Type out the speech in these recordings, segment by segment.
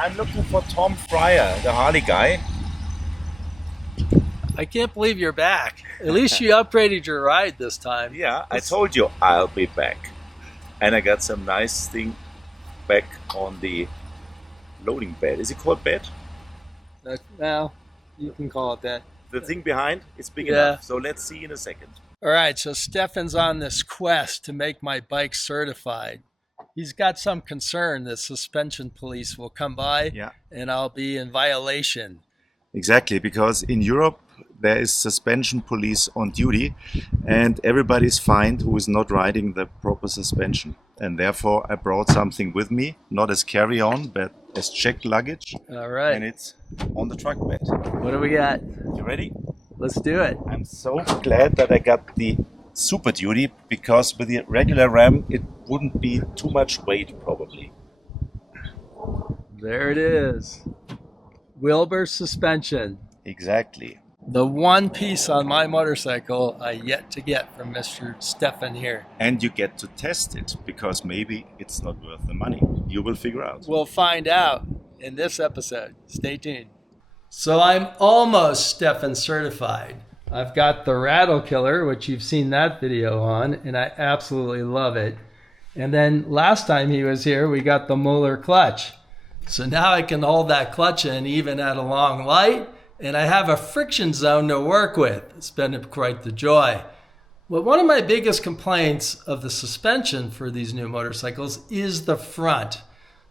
I'm looking for Tom Fryer, the Harley guy. I can't believe you're back. At least you upgraded your ride this time. Yeah, I told you I'll be back. And I got some nice thing back on the loading bed. Is it called bed? Now, you can call it that. The thing behind is big Yeah. enough. So let's see in a second. All right, so Stefan's on this quest to make my bike certified. He's got some concern that suspension police will come by Yeah. and I'll be in violation. Exactly, because in Europe there is suspension police on duty and everybody is fined who is not riding the proper suspension. And therefore I brought something with me, not as carry-on, but as checked luggage. All right. And it's on the truck bed. What do we got? You ready? Let's do it. I'm so glad that I got the Super Duty, because with the regular Ram it wouldn't be too much weight probably. There it is. Wilbers suspension. Exactly. The one piece on my motorcycle I yet to get from Mr. Stefan here. And you get to test it, because maybe it's not worth the money. You will figure out. We'll find out in this episode. Stay tuned. So I'm almost Stefan certified. I've got the Rattle Killer, which you've seen that video on, and I absolutely love it. And then last time he was here, we got the Muller clutch. So now I can hold that clutch in even at a long light, and I have a friction zone to work with. It's been quite the joy. Well, one of my biggest complaints of the suspension for these new motorcycles is the front.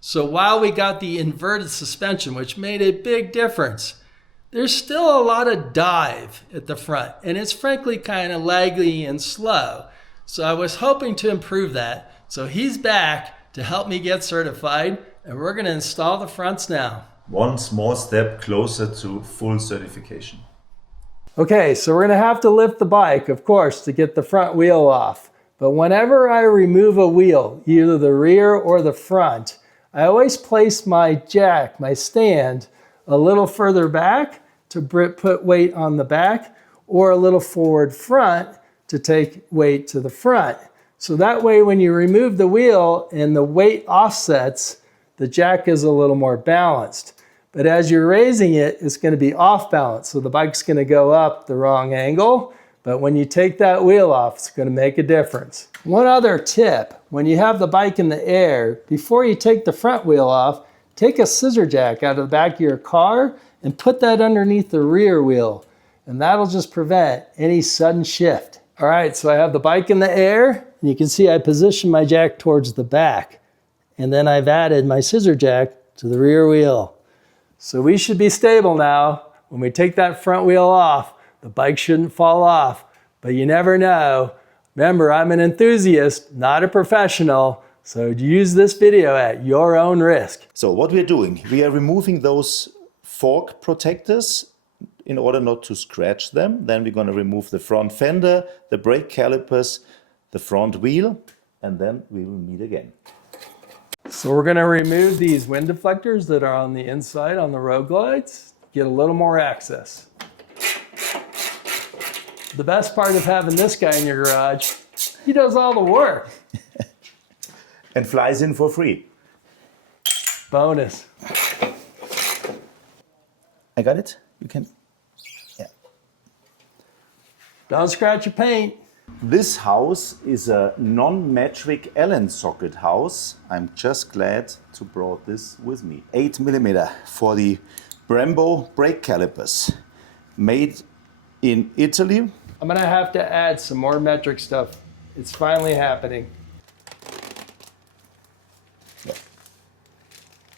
So while we got the inverted suspension, which made a big difference, there's still a lot of dive at the front, and it's frankly kind of laggy and slow. So I was hoping to improve that. So he's back to help me get certified, and we're going to install the fronts now. One small step closer to full certification. Okay, so we're going to have to lift the bike, of course, to get the front wheel off. But whenever I remove a wheel, either the rear or the front, I always place my jack, my stand, a little further back to put weight on the back, or a little forward front to take weight to the front. So that way when you remove the wheel and the weight offsets, the jack is a little more balanced. But as you're raising it, it's going to be off balance. So the bike's going to go up the wrong angle. But when you take that wheel off, it's going to make a difference. One other tip, when you have the bike in the air, before you take the front wheel off, take a scissor jack out of the back of your car and put that underneath the rear wheel. And that'll just prevent any sudden shift. All right, so I have the bike in the air. And you can see I position my jack towards the back. And then I've added my scissor jack to the rear wheel. So we should be stable now. When we take that front wheel off, the bike shouldn't fall off. But you never know. Remember, I'm an enthusiast, not a professional. So use this video at your own risk. So what we're doing, we are removing those fork protectors in order not to scratch them. Then we're going to remove the front fender, the brake calipers, the front wheel, and then we will meet again. So we're going to remove these wind deflectors that are on the inside on the road glides, get a little more access. The best part of having this guy in your garage, he does all the work. And flies in for free. Bonus. I got it? You can? Yeah. Don't scratch your paint. This house is a non-metric Allen socket house. I'm just glad to brought this with me. 8mm for the Brembo brake calipers. Made in Italy. I'm going to have to add some more metric stuff. It's finally happening.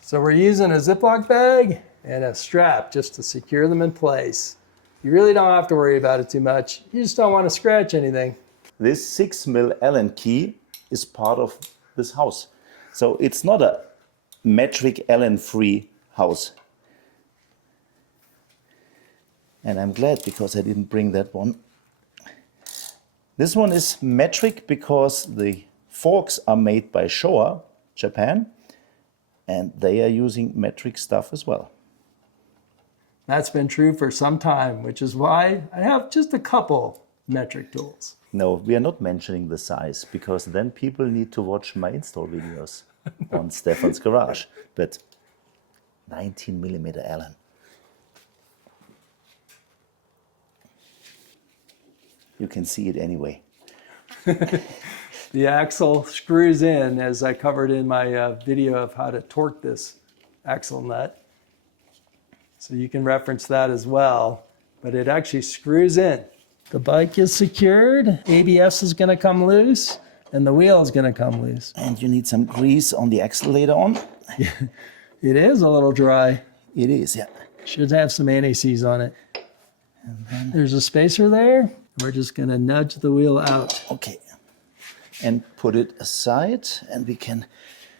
So we're using a Ziploc bag and a strap just to secure them in place. You really don't have to worry about it too much. You just don't want to scratch anything. This 6mm Allen key is part of this house. So it's not a metric Allen free house. And I'm glad because I didn't bring that one. This one is metric because the forks are made by Showa, Japan, and they are using metric stuff as well. That's been true for some time, which is why I have just a couple metric tools. No, we are not mentioning the size because then people need to watch my install videos on Stefan's garage. But 19 millimeter Allen. You can see it anyway. The axle screws in, as I covered in my video of how to torque this axle nut. So you can reference that as well, but it actually screws in. The bike is secured, ABS is gonna come loose, and the wheel is gonna come loose. And you need some grease on the axle later on. It is a little dry. It is, yeah. Should have some anti-seize on it. And then there's a spacer there. We're just gonna nudge the wheel out. Okay. And put it aside, and we can...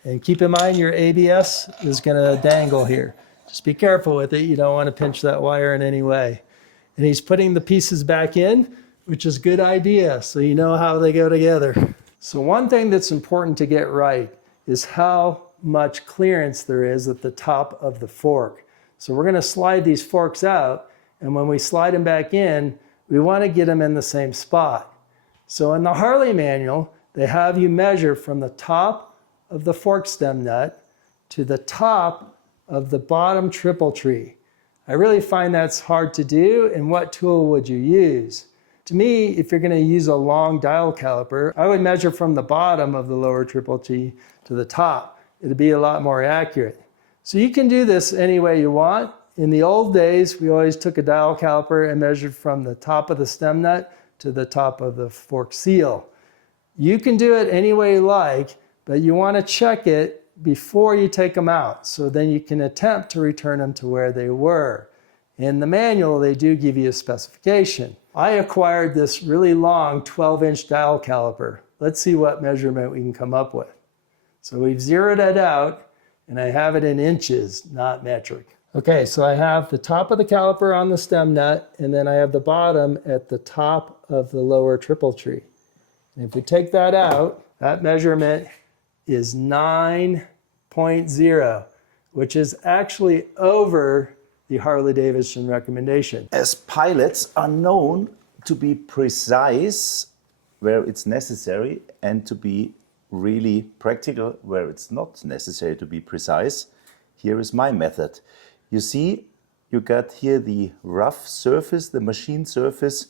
And keep in mind your ABS is gonna dangle here. Just be careful with it. You don't wanna pinch that wire in any way. And he's putting the pieces back in, which is a good idea, so you know how they go together. So one thing that's important to get right is how much clearance there is at the top of the fork. So we're gonna slide these forks out, and when we slide them back in, we wanna get them in the same spot. So in the Harley manual, they have you measure from the top of the fork stem nut to the top of the bottom triple tree. I really find that's hard to do, and what tool would you use? To me, if you're gonna use a long dial caliper, I would measure from the bottom of the lower triple tree to the top. It'd be a lot more accurate. So you can do this any way you want. In the old days, we always took a dial caliper and measured from the top of the stem nut to the top of the fork seal. You can do it any way you like, but you want to check it before you take them out, so then you can attempt to return them to where they were. In the manual, they do give you a specification. I acquired this really long 12-inch dial caliper. Let's see what measurement we can come up with. So we've zeroed it out, and I have it in inches, not metric. Okay, so I have the top of the caliper on the stem nut, and then I have the bottom at the top of the lower triple tree. And if we take that out, that measurement is 9.0, which is actually over the Harley-Davidson recommendation. As pilots are known to be precise where it's necessary and to be really practical where it's not necessary to be precise, here is my method. You see, you got here the rough surface, the machine surface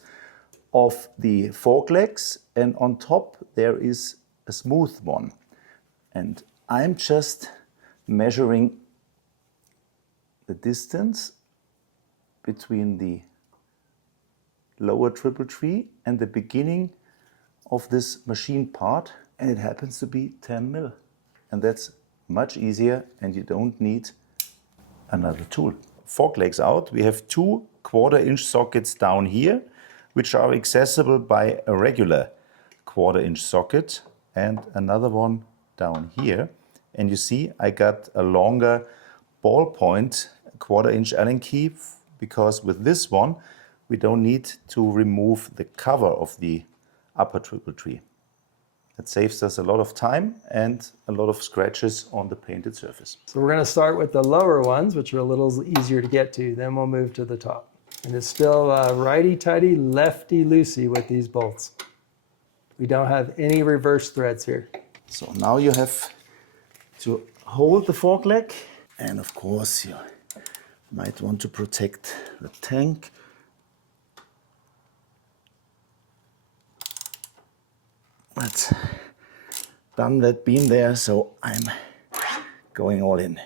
of the fork legs, and on top there is a smooth one. And I'm just measuring the distance between the lower triple tree and the beginning of this machine part, and it happens to be 10 mil. And that's much easier, and you don't need another tool. Fork legs out, we have 2 1/4-inch sockets down here, which are accessible by a regular 1/4-inch socket, and another one down here. And you see, I got a longer ballpoint 1/4-inch Allen key, because with this one, we don't need to remove the cover of the upper triple tree. It saves us a lot of time and a lot of scratches on the painted surface. So we're going to start with the lower ones, which are a little easier to get to. Then we'll move to the top. And it's still righty-tighty, lefty-loosey with these bolts. We don't have any reverse threads here. So now you have to hold the fork leg, and of course you might want to protect the tank. But done that, been there, so I'm going all in.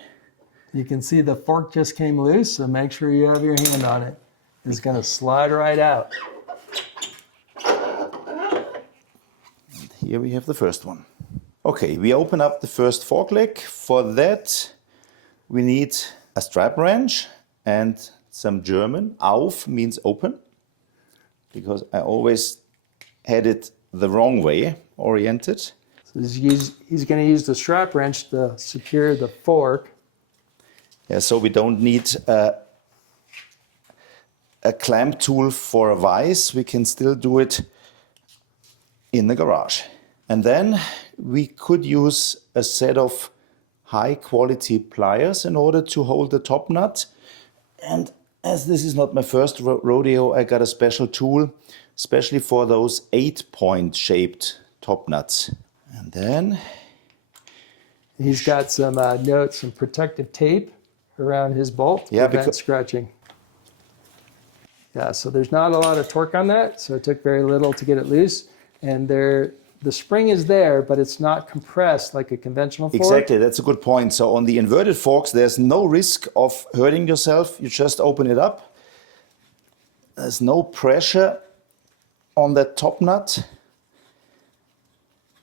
You can see the fork just came loose, so make sure you have your hand on it. It's going to slide right out. And here we have the first one. Okay, we open up the first fork leg. For that, we need a strap wrench and some German. Auf means open, because I always had it the wrong way oriented. So he's going to use the strap wrench to secure the fork. Yeah, so we don't need a clamp tool for a vise. We can still do it in the garage. And then we could use a set of high quality pliers in order to hold the top nut. And as this is not my first rodeo, I got a special tool, especially for those 8-point shaped top nuts. And then he's got some notes, some protective tape around his bolt to prevent scratching. Yeah, so there's not a lot of torque on that, so it took very little to get it loose. And the spring is there, but it's not compressed like a conventional fork. Exactly, that's a good point. So on the inverted forks, there's no risk of hurting yourself. You just open it up. There's no pressure on that top nut.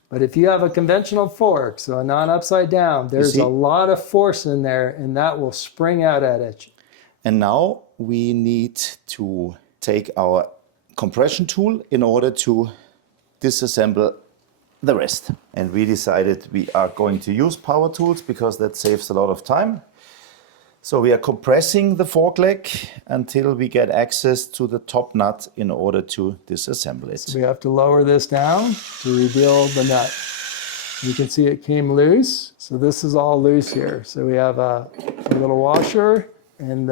But if you have a conventional fork, so a non-upside down, there's a lot of force in there, and that will spring out at it. And now we need to take our compression tool in order to disassemble the rest. And we decided we are going to use power tools because that saves a lot of time. So we are compressing the fork leg until we get access to the top nut in order to disassemble it. So we have to lower this down to reveal the nut. You can see it came loose. So this is all loose here. So we have a little washer and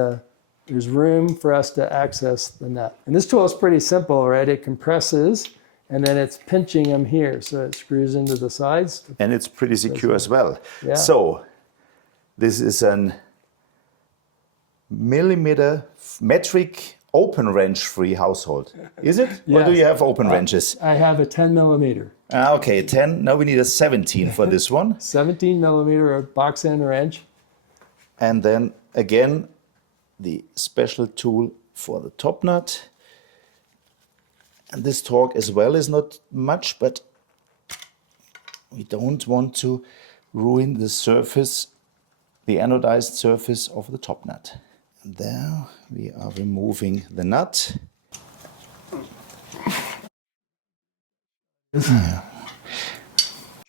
there's room for us to access the nut. And this tool is pretty simple, right? It compresses and then it's pinching them here. So it screws into the sides. And it's pretty secure as well. Yeah. So this is an metric open wrench free household. Is it? Yes. Or do you have open wrenches? I have a 10 millimeter. Okay, 10. Now we need a 17 for this one. 17 millimeter box end wrench. And then again, the special tool for the top nut. And this torque as well is not much, but we don't want to ruin the surface, the anodized surface of the top nut. And there we are removing the nut.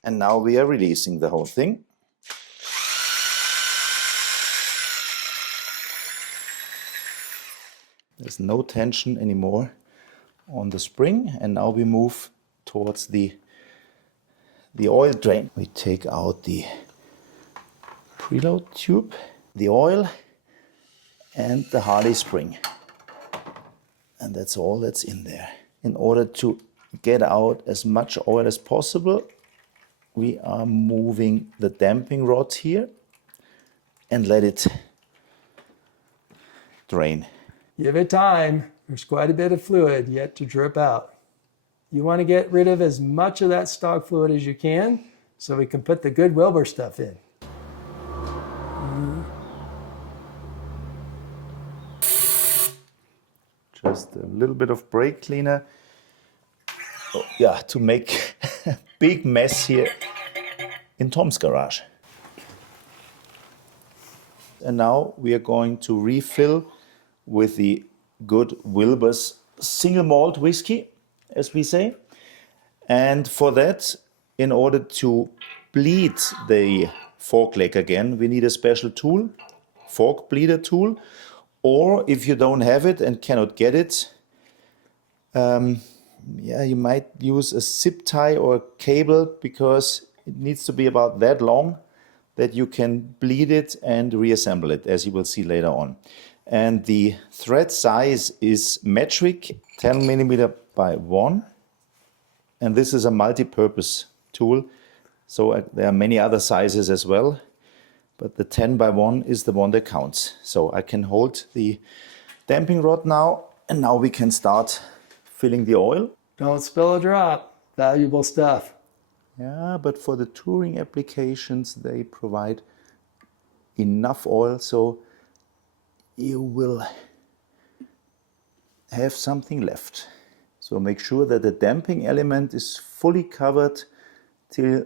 And now we are releasing the whole thing. There's no tension anymore on the spring. And now we move towards the oil drain. We take out the preload tube, the oil, and the Harley spring. And that's all that's in there. In order to get out as much oil as possible, we are moving the damping rod here and let it drain. Give it time. There's quite a bit of fluid yet to drip out. You want to get rid of as much of that stock fluid as you can so we can put the good Wilbers stuff in. Just a little bit of brake cleaner. Oh, yeah, to make a big mess here in Tom's garage. And now we are going to refill with the good Wilbers single malt whiskey, as we say. And for that, in order to bleed the fork leg again, we need a special tool, fork bleeder tool. Or if you don't have it and cannot get it, you might use a zip tie or a cable because it needs to be about that long that you can bleed it and reassemble it, as you will see later on. And the thread size is metric, 10 millimeter by 1. And this is a multi-purpose tool. So there are many other sizes as well. But the 10 by 1 is the one that counts. So I can hold the damping rod now. And now we can start filling the oil. Don't spill a drop. Valuable stuff. Yeah, but for the touring applications, they provide enough oil so you will have something left. So make sure that the damping element is fully covered till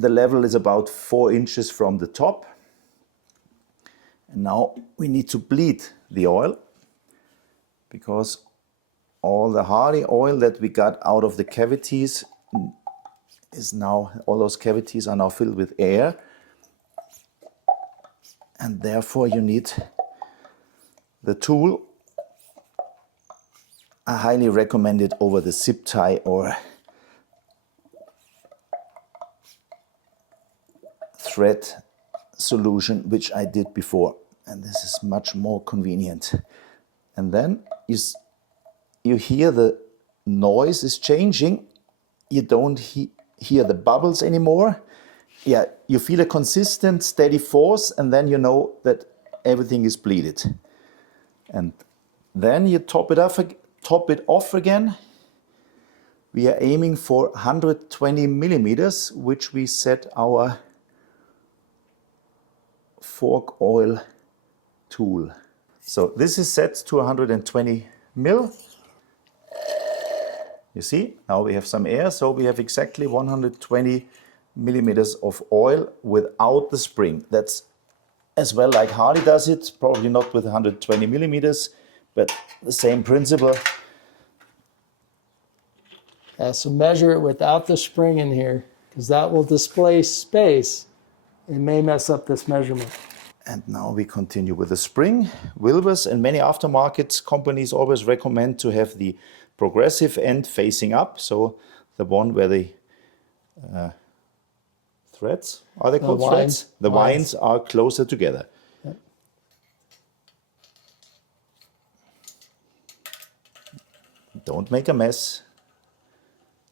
the level is about 4 inches from the top. And now we need to bleed the oil because all the Harley oil that we got out of the cavities is now, all those cavities are now filled with air. And therefore you need the tool. I highly recommend it over the zip tie or thread solution, which I did before. And this is much more convenient. And then you hear the noise is changing. You don't hear the bubbles anymore. Yeah, you feel a consistent, steady force, and then you know that everything is bleeded. And then you top it off again. We are aiming for 120 millimeters, which we set our fork oil tool. So this is set to 120 mil. You see, now we have some air, so we have exactly 120 millimeters of oil without the spring. That's as well like Harley does it, probably not with 120 millimeters, but the same principle. So measure it without the spring in here, because that will displace space and may mess up this measurement. And now we continue with the spring. Wilbers and many aftermarket companies always recommend to have the progressive end facing up, so the one where the threads, are they called threads? The winds are closer together. Yep. Don't make a mess.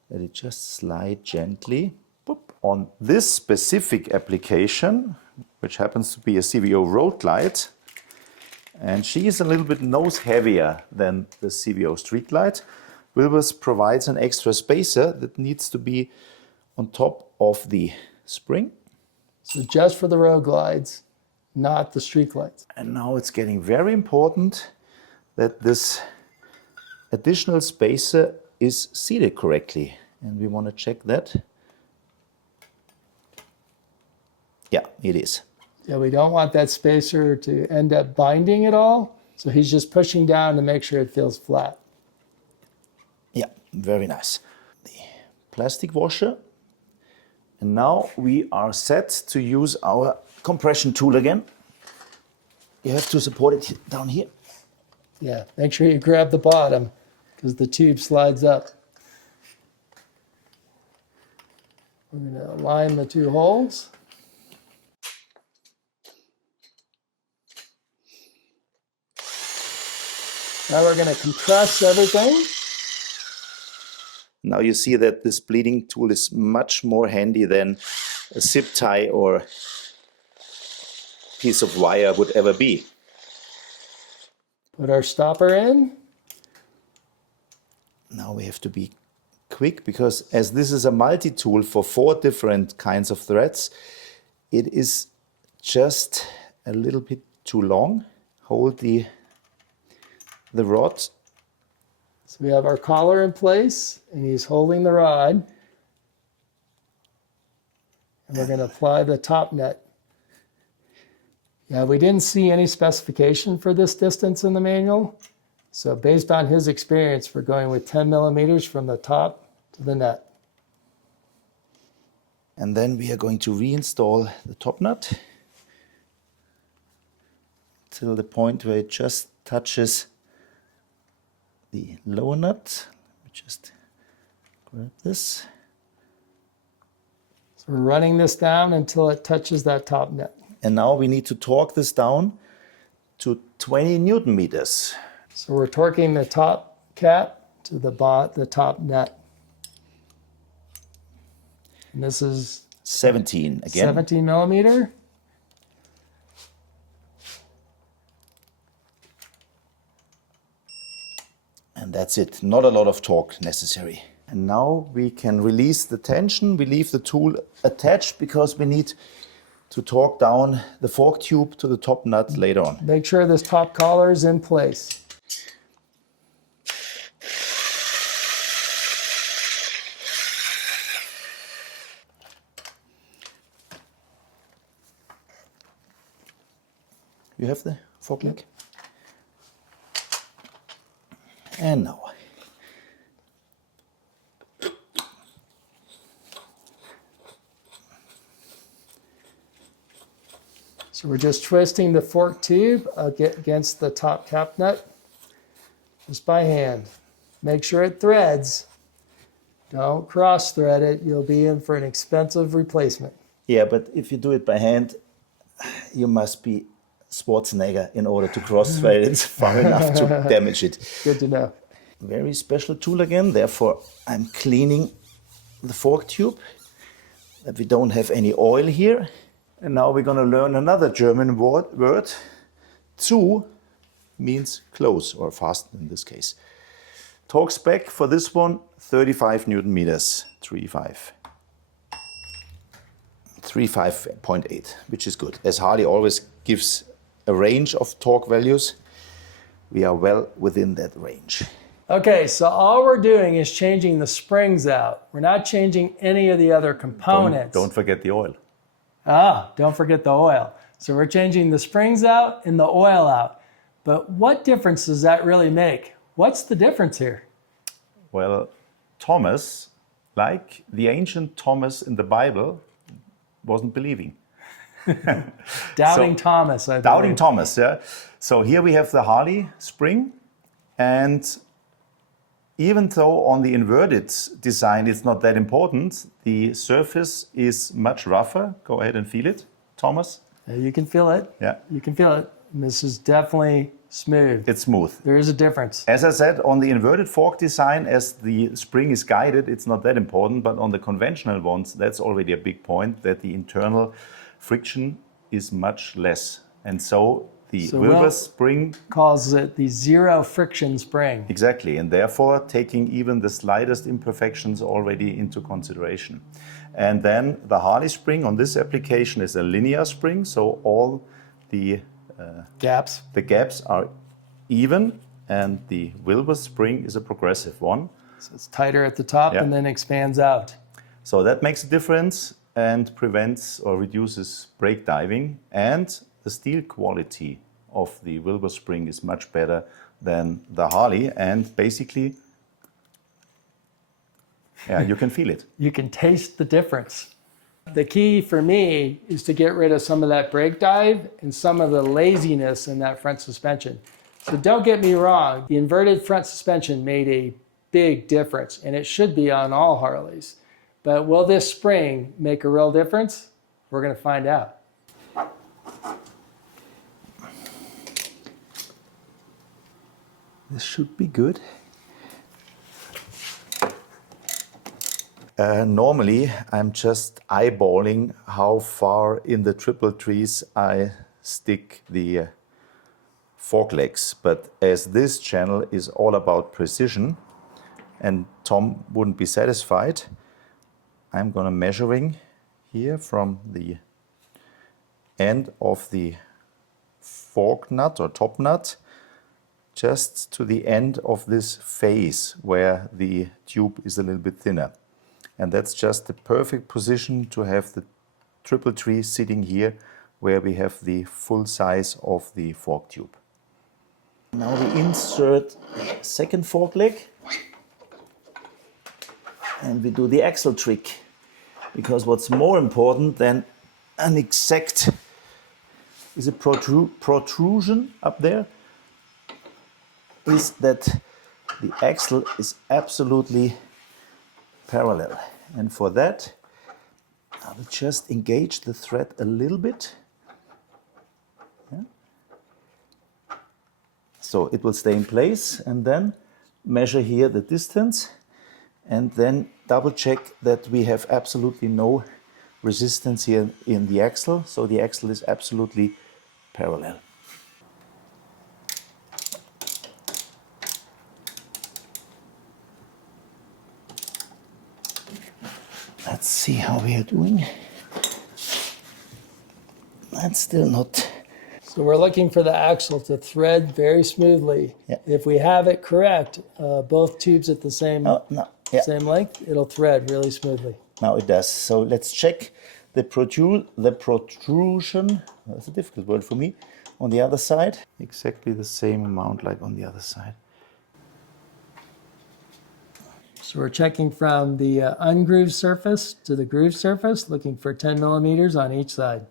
Let it just slide gently. Boop. On this specific application, which happens to be a CVO road light, and she is a little bit nose heavier than the CVO street light, Wilbers provides an extra spacer that needs to be on top of the spring. So just for the road glides, not the street lights. And now it's getting very important that this additional spacer is seated correctly. And we want to check that. Yeah, it is. Yeah, we don't want that spacer to end up binding it all. So he's just pushing down to make sure it feels flat. Yeah, very nice. The plastic washer. And now we are set to use our compression tool again. You have to support it down here. Yeah, make sure you grab the bottom because the tube slides up. We're going to align the two holes. Now we're going to compress everything. Now you see that this bleeding tool is much more handy than a zip tie or piece of wire would ever be. Put our stopper in. Now we have to be quick because as this is a multi-tool for 4 different kinds of threads, it is just a little bit too long. Hold the rod. So we have our collar in place and he's holding the rod. And we're going to apply the top nut. Yeah, we didn't see any specification for this distance in the manual. So based on his experience, we're going with 10 millimeters from the top to the nut. And then we are going to reinstall the top nut till the point where it just touches the lower nut. Let me just grab this. So we're running this down until it touches that top nut. And now we need to torque this down to 20 Newton meters. So we're torquing the top cap to the top nut. And this is 17 again. 17 millimeter. And that's it. Not a lot of torque necessary. And now we can release the tension. We leave the tool attached because we need to torque down the fork tube to the top nut later on. Make sure this top collar is in place. You have the fork link? And now. So we're just twisting the fork tube against the top cap nut, just by hand. Make sure it threads. Don't cross thread it. You'll be in for an expensive replacement. Yeah, but if you do it by hand, you must be Schwarzenegger in order to cross thread it far enough to damage it. Good to know. Very special tool again. Therefore, I'm cleaning the fork tube that we don't have any oil here. And now we're going to learn another German word Zu means close or fasten in this case. Torque spec for this one, 35 Newton meters, 35.8, which is good. As Harley always gives a range of torque values, we are well within that range. Okay, so all we're doing is changing the springs out. We're not changing any of the other components. Don't forget the oil. Don't forget the oil. So we're changing the springs out and the oil out. But what difference does that really make? What's the difference here? Well, Thomas, like the ancient Thomas in the Bible, wasn't believing. Doubting Thomas, I believe. Doubting Thomas, yeah. So here we have the Harley spring, and even though on the inverted design it's not that important, the surface is much rougher. Go ahead and feel it, Thomas. You can feel it. Yeah. You can feel it. This is definitely smooth. It's smooth. There is a difference. As I said, on the inverted fork design, as the spring is guided, it's not that important, but on the conventional ones, that's already a big point, that the internal friction is much less. And so the Wilbers spring calls it the zero friction spring. Exactly, and therefore taking even the slightest imperfections already into consideration. And then the Harley spring on this application is a linear spring, so all the gaps are even, and the Wilbers spring is a progressive one. So it's tighter at the top and then expands out. So that makes a difference and prevents or reduces brake diving, and the steel quality of the Wilbers spring is much better than the Harley, and basically, you can feel it. You can taste the difference. The key for me is to get rid of some of that brake dive and some of the laziness in that front suspension. So don't get me wrong, the inverted front suspension made a big difference, and it should be on all Harleys. But will this spring make a real difference? We're going to find out. This should be good. Normally, I'm just eyeballing how far in the triple trees I stick the fork legs. But as this channel is all about precision, and Tom wouldn't be satisfied, I'm gonna measuring here from the end of the fork nut or top nut just to the end of this face where the tube is a little bit thinner. And that's just the perfect position to have the triple tree sitting here where we have the full size of the fork tube. Now we insert the second fork leg and we do the axle trick, because what's more important than an exact is a protrusion up there is that the axle is absolutely parallel. And for that, I will just engage the thread a little bit. Yeah. So it will stay in place, and then measure here the distance, and then double check that we have absolutely no resistance here in the axle. So the axle is absolutely parallel. Let's see how we are doing. That's still not. So we're looking for the axle to thread very smoothly. Yeah. If we have it correct, both tubes at the same same length, it'll thread really smoothly. Now it does. So let's check the protrusion. That's a difficult word for me. On the other side, exactly the same amount like on the other side. So we're checking from the ungrooved surface to the grooved surface, looking for 10 millimeters on each side.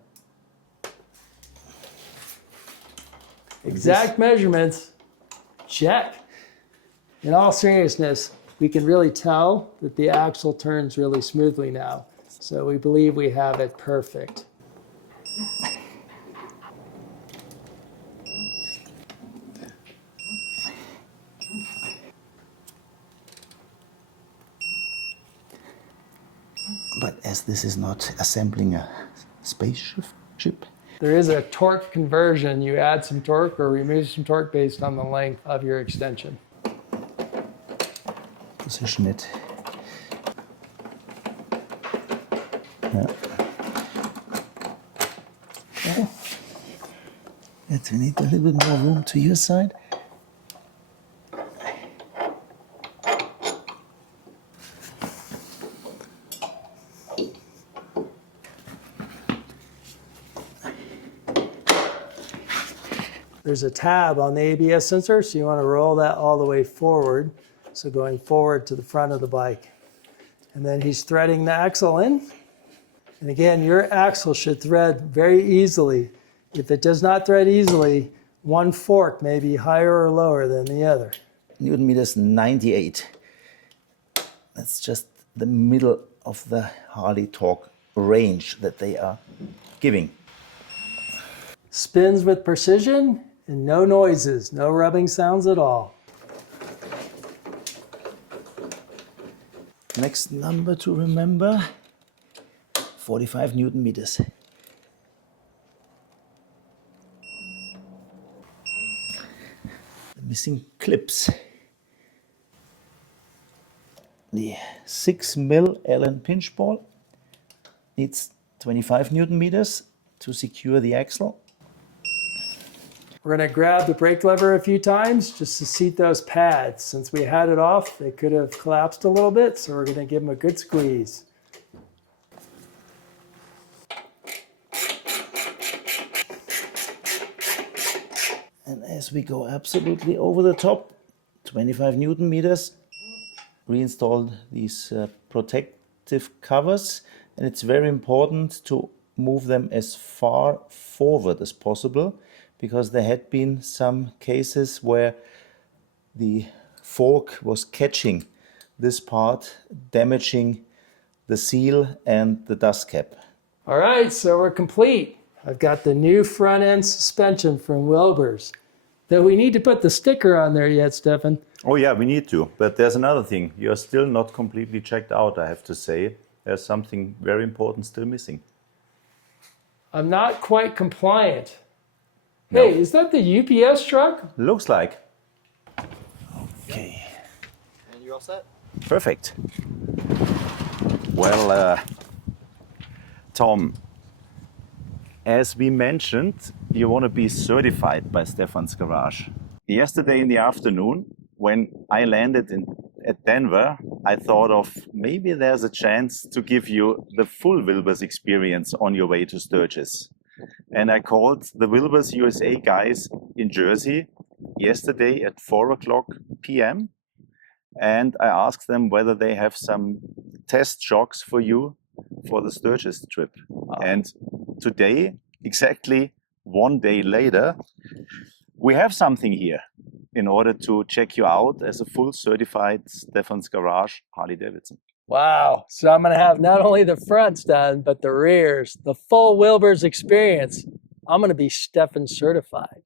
Exact measurements, check. In all seriousness, we can really tell that the axle turns really smoothly now. So we believe we have it perfect. But as this is not assembling a spaceship, There is a torque conversion. You add some torque or remove some torque based on the length of your extension. Position it. Yeah. Okay. Yes, we need a little bit more room to your side. There's a tab on the ABS sensor, so you want to roll that all the way forward. So going forward to the front of the bike. And then he's threading the axle in. And again, your axle should thread very easily. If it does not thread easily, one fork may be higher or lower than the other. Newton meters 98. That's just the middle of the Harley torque range that they are giving. Spins with precision and no noises, no rubbing sounds at all. Next number to remember, 45 Newton meters. The missing clips. The 6mm Allen pinch ball needs 25 Newton meters to secure the axle. We're going to grab the brake lever a few times just to seat those pads. Since we had it off, they could have collapsed a little bit, so we're going to give them a good squeeze. And as we go absolutely over the top, 25 Newton meters, reinstalled these protective covers, and it's very important to move them as far forward as possible, because there had been some cases where the fork was catching this part, damaging the seal and the dust cap. All right, so we're complete. I've got the new front end suspension from Wilbers. Though we need to put the sticker on there yet, Stefan. Oh yeah, we need to. But there's another thing. You're still not completely checked out, I have to say. There's something very important still missing. I'm not quite compliant. No. Hey, is that the UPS truck? Looks like. Okay. And you all set? Perfect. Well, Tom, as we mentioned, you want to be certified by Stefan's Garage. Yesterday in the afternoon, when I landed at Denver, I thought of maybe there's a chance to give you the full Wilbers experience on your way to Sturgis. And I called the Wilbers USA guys in Jersey yesterday at 4:00 p.m. and I asked them whether they have some test shocks for you for the Sturgis trip. And today, exactly 1 day later, we have something here in order to check you out as a full certified Stefan's Garage Harley Davidson. Wow. So I'm going to have not only the fronts done, but the rears, the full Wilbers experience. I'm going to be Stefan certified.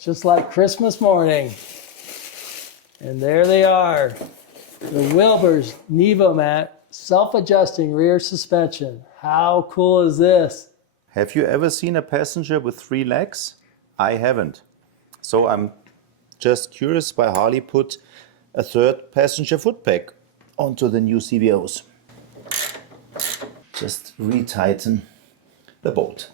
Just like Christmas morning. And there they are. The Wilbers Nevomat self-adjusting rear suspension. How cool is this? Have you ever seen a passenger with 3 legs? I haven't. So I'm just curious why Harley put a 3rd passenger footpack onto the new CVOs. Just retighten the bolt.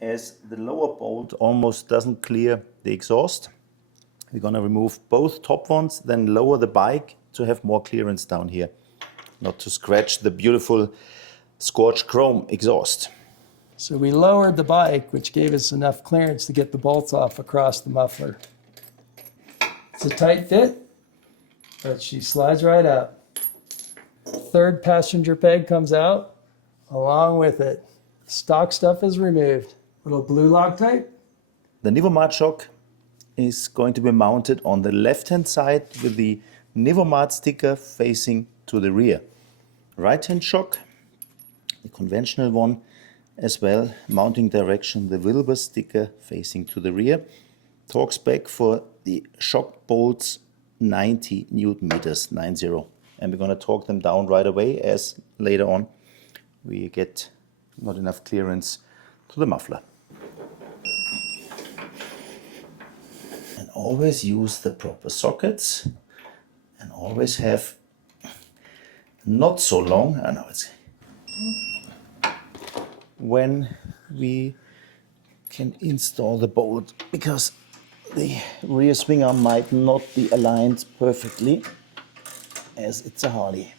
As the lower bolt almost doesn't clear the exhaust, we're going to remove both top ones, then lower the bike to have more clearance down here, not to scratch the beautiful scorched chrome exhaust. So we lowered the bike, which gave us enough clearance to get the bolts off across the muffler. It's a tight fit, but she slides right up. 3rd passenger peg comes out. Along with it, stock stuff is removed. Little blue Loctite. The Nevomat shock is going to be mounted on the left-hand side with the Nevomat sticker facing to the rear. Right-hand shock, the conventional one, as well, mounting direction, the Wilbers sticker facing to the rear. Torque spec for the shock bolts 90 Newton meters, 90. And we're going to torque them down right away as later on we get not enough clearance to the muffler. And always use the proper sockets and always have not so long, I know it's when we can install the bolt, because the rear swing arm might not be aligned perfectly as it's a Harley.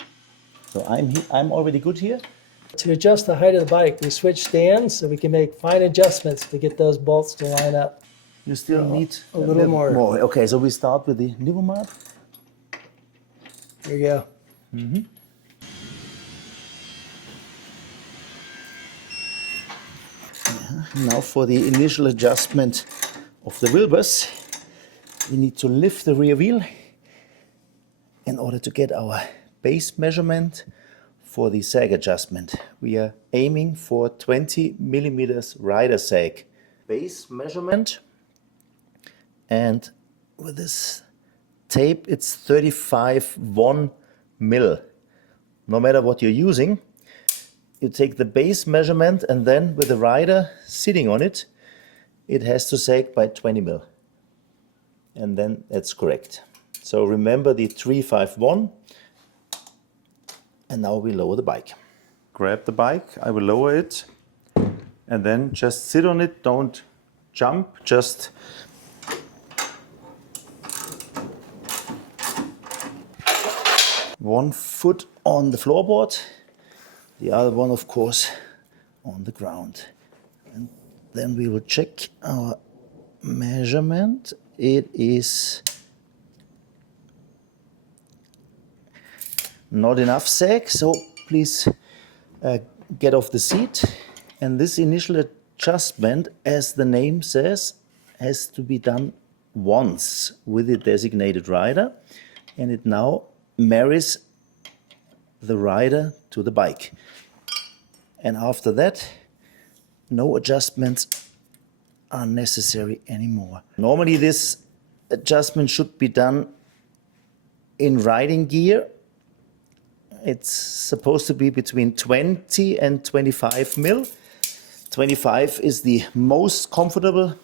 So I'm already good here. To adjust the height of the bike, we switch stands so we can make fine adjustments to get those bolts to line up. You still need a little more. Okay, so we start with the nibble mat. There you go. Now for the initial adjustment of the Wilbers, we need to lift the rear wheel in order to get our base measurement for the sag adjustment. We are aiming for 20 millimeters rider sag base measurement, and with this tape it's 35 mil. No matter what you're using, you take the base measurement and then with the rider sitting on it, it has to sag by 20 mil. And then that's correct. So remember the 351. And now we lower the bike. Grab the bike, I will lower it. And then just sit on it, don't jump, just one foot on the floorboard, the other one, of course, on the ground. And then we will check our measurement. It is not enough sag, so please get off the seat. And this initial adjustment, as the name says, has to be done once with the designated rider, and it now marries the rider to the bike. And after that, no adjustments are necessary anymore. Normally this adjustment should be done in riding gear. It's supposed to be between 20 and 25 mil. 25 is the most comfortable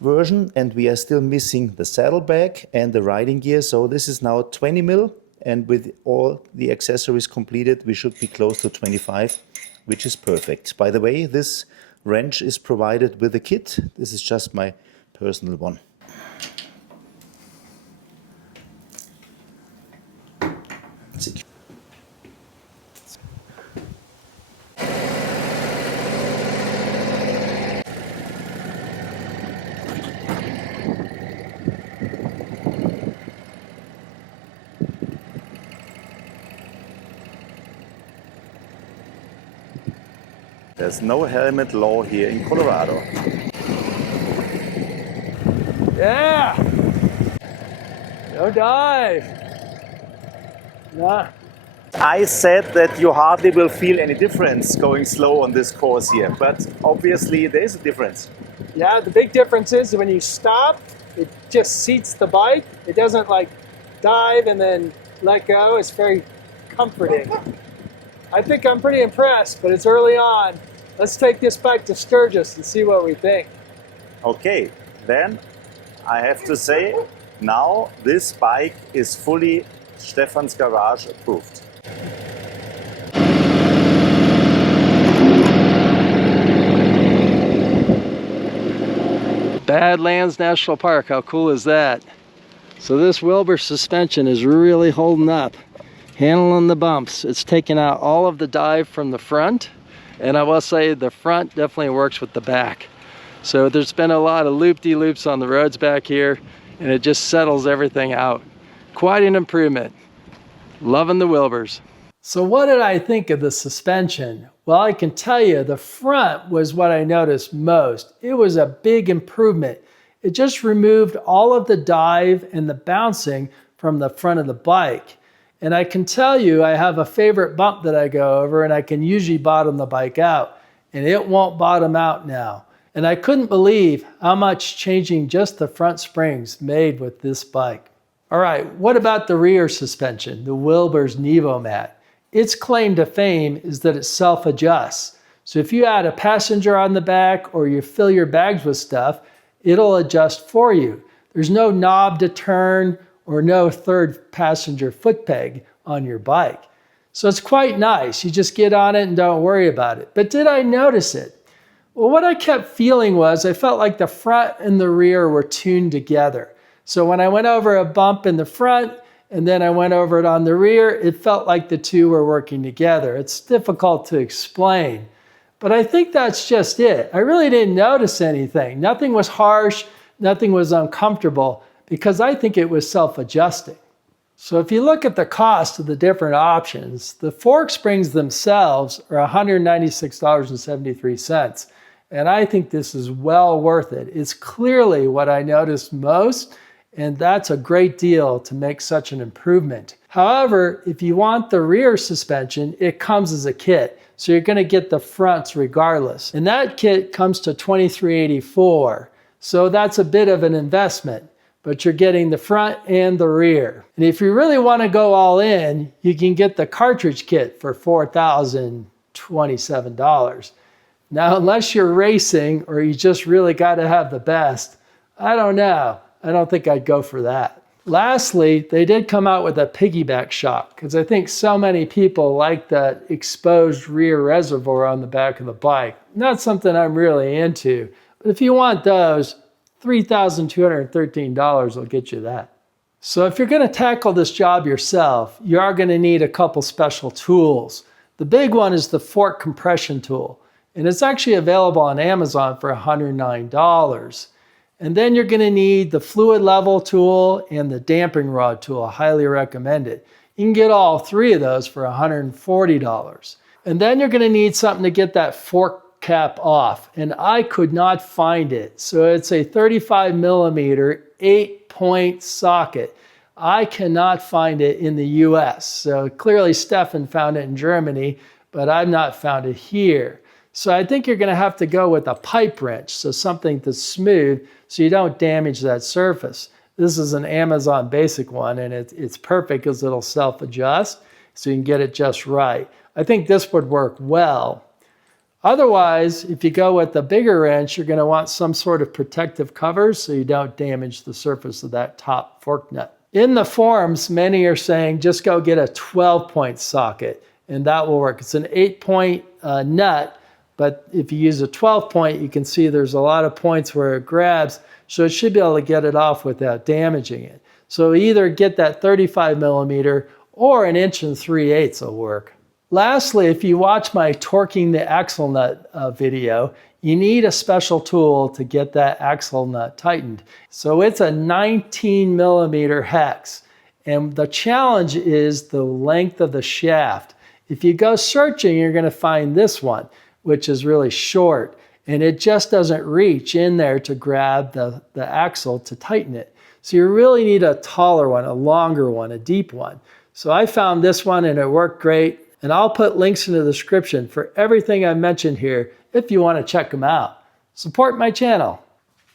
version, and we are still missing the saddlebag and the riding gear. So this is now 20 mil, and with all the accessories completed, we should be close to 25, which is perfect. By the way, this wrench is provided with the kit. This is just my personal one. There's no helmet law here in Colorado. Yeah! No dive! Nah. I said that you hardly will feel any difference going slow on this course here, but obviously there is a difference. Yeah, the big difference is when you stop, it just seats the bike. It doesn't like dive and then let go. It's very comforting. I think I'm pretty impressed, but it's early on. Let's take this bike to Sturgis and see what we think. Okay, then I have to say, now this bike is fully Stefan's Garage approved. Badlands National Park, how cool is that? So this Wilbers suspension is really holding up, handling the bumps. It's taking out all of the dive from the front, and I will say the front definitely works with the back. So there's been a lot of loop-de-loops on the roads back here, and it just settles everything out. Quite an improvement. Loving the Wilbers. So what did I think of the suspension? Well, I can tell you the front was what I noticed most. It was a big improvement. It just removed all of the dive and the bouncing from the front of the bike. And I can tell you I have a favorite bump that I go over, and I can usually bottom the bike out, and it won't bottom out now. And I couldn't believe how much changing just the front springs made with this bike. All right, what about the rear suspension, the Wilbers Nevomat? Its claim to fame is that it self-adjusts. So if you add a passenger on the back or you fill your bags with stuff, it'll adjust for you. There's no knob to turn or no third passenger foot peg on your bike. So it's quite nice. You just get on it and don't worry about it. But did I notice it? Well, what I kept feeling was I felt like the front and the rear were tuned together. So when I went over a bump in the front and then I went over it on the rear, it felt like the two were working together. It's difficult to explain, but I think that's just it. I really didn't notice anything. Nothing was harsh, nothing was uncomfortable, because I think it was self-adjusting. So if you look at the cost of the different options, the fork springs themselves are $196.73. And I think this is well worth it. It's clearly what I noticed most, and that's a great deal to make such an improvement. However, if you want the rear suspension, it comes as a kit. So you're going to get the fronts regardless. And that kit comes to $23.84. So that's a bit of an investment, but you're getting the front and the rear. And if you really want to go all in, you can get the cartridge kit for $4,027. Now, unless you're racing or you just really got to have the best, I don't know. I don't think I'd go for that. Lastly, they did come out with a piggyback shock because I think so many people like that exposed rear reservoir on the back of the bike. Not something I'm really into, but if you want those, $3,213 will get you that. So if you're going to tackle this job yourself, you are going to need a couple special tools. The big one is the fork compression tool, and it's actually available on Amazon for $109. And then you're going to need the fluid level tool and the damping rod tool. I highly recommend it. You can get all three of those for $140. And then you're going to need something to get that fork cap off. And I could not find it. So it's a 35 millimeter 8-point socket. I cannot find it in the US. So clearly Stefan found it in Germany, but I've not found it here. So I think you're going to have to go with a pipe wrench, so something that's smooth so you don't damage that surface. This is an Amazon basic one, and it's perfect because it'll self-adjust, so you can get it just right. I think this would work well. Otherwise, if you go with the bigger wrench, you're going to want some sort of protective cover so you don't damage the surface of that top fork nut. In the forums, many are saying just go get a 12-point socket, and that will work. It's an 8-point nut, but if you use a 12-point, you can see there's a lot of points where it grabs, so it should be able to get it off without damaging it. So either get that 35 millimeter or an 1 3/8 will work. Lastly, if you watch my torquing the axle nut video, you need a special tool to get that axle nut tightened. So it's a 19 millimeter hex, and the challenge is the length of the shaft. If you go searching, you're going to find this one, which is really short, and it just doesn't reach in there to grab the axle to tighten it. So you really need a taller one, a longer one, a deep one. So I found this one and it worked great, and I'll put links in the description for everything I mentioned here if you want to check them out. Support my channel.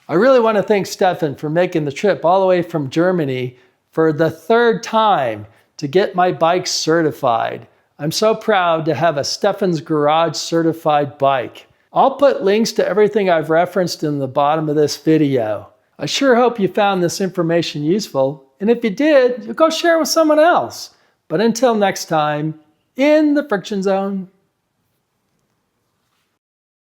I really want to thank Stefan for making the trip all the way from Germany for the 3rd time to get my bike certified. I'm so proud to have a Stefan's Garage certified bike. I'll put links to everything I've referenced in the bottom of this video. I sure hope you found this information useful, and if you did, you'll go share it with someone else. But until next time, in the friction zone.